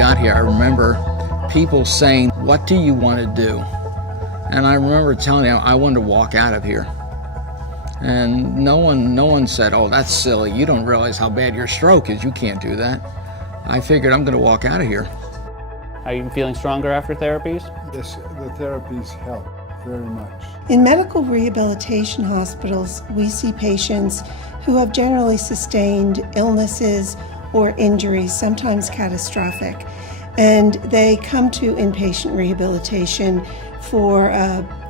got here, I remember people saying, "What do you want to do?" And I remember telling them I wanted to walk out of here. And no one said, "Oh, that's silly. You don't realize how bad your stroke is. You can't do that." I figured I'm going to walk out of here. Are you feeling stronger after therapies? Yes, the therapies help very much. In medical rehabilitation hospitals, we see patients who have generally sustained illnesses or injuries, sometimes catastrophic, and they come to inpatient rehabilitation for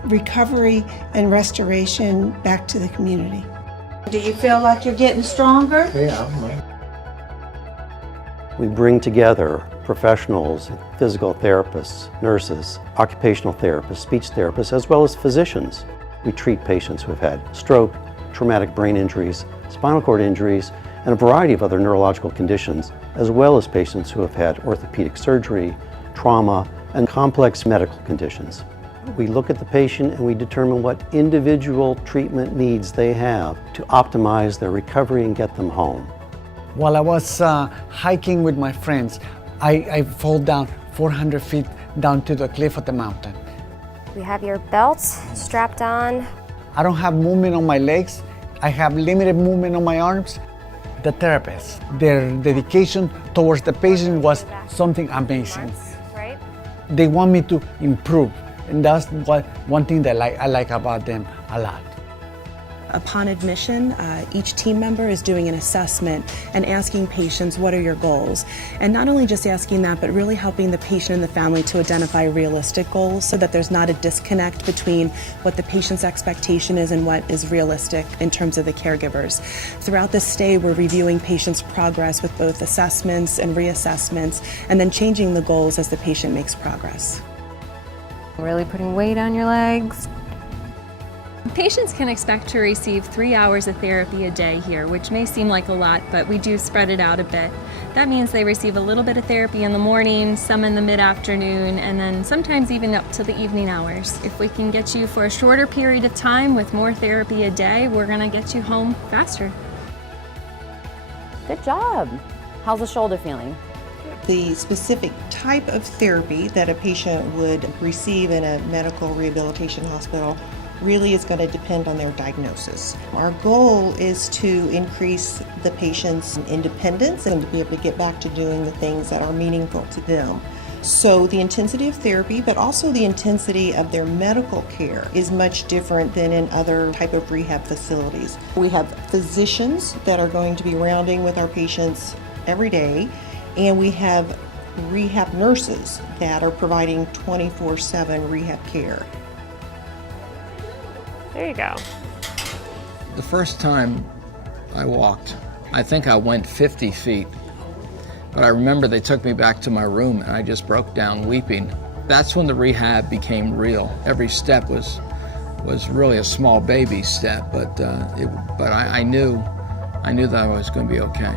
recovery and restoration back to the community. Do you feel like you're getting stronger? Yeah. We bring together professionals, physical therapists, nurses, occupational therapists, speech therapists, as well as physicians. We treat patients who have had stroke, traumatic brain injuries, spinal cord injuries, and a variety of other neurological conditions, as well as patients who have had orthopedic surgery, trauma, and complex medical conditions. We look at the patient and we determine what individual treatment needs they have to optimize their recovery and get them home. While I was hiking with my friends, I fall down 400 feet down to the cliff of the mountain. We have your belt strapped on. I don't have movement on my legs. I have limited movement on my arms. The therapists, their dedication towards the patient was something amazing. Right? They want me to improve, and that's one thing that I like about them a lot. Upon admission, each team member is doing an assessment and asking patients, what are your goals? And not only just asking that, but really helping the patient and the family to identify realistic goals so that there's not a disconnect between what the patient's expectation is and what is realistic in terms of the caregivers. Throughout this stay, we're reviewing patients' progress with both assessments and reassessments, and then changing the goals as the patient makes progress. Really putting weight on your legs. Patients can expect to receive 3 hours of therapy a day here, which may seem like a lot, but we do spread it out a bit. That means they receive a little bit of therapy in the morning, some in the mid-afternoon, and then sometimes even up to the evening hours. If we can get you for a shorter period of time with more therapy a day, we're going to get you home faster. Good job. How's the shoulder feeling? The specific type of therapy that a patient would receive in a medical rehabilitation hospital really is going to depend on their diagnosis. Our goal is to increase the patient's independence and to be able to get back to doing the things that are meaningful to them. So the intensity of therapy, but also the intensity of their medical care is much different than in other type of rehab facilities. We have physicians that are going to be rounding with our patients every day, and we have rehab nurses that are providing 24/7 rehab care. There you go. The first time I walked, I think I went 50 feet. But I remember they took me back to my room and I just broke down weeping. That's when the rehab became real. Every step was really a small baby step, but I knew that I was going to be okay.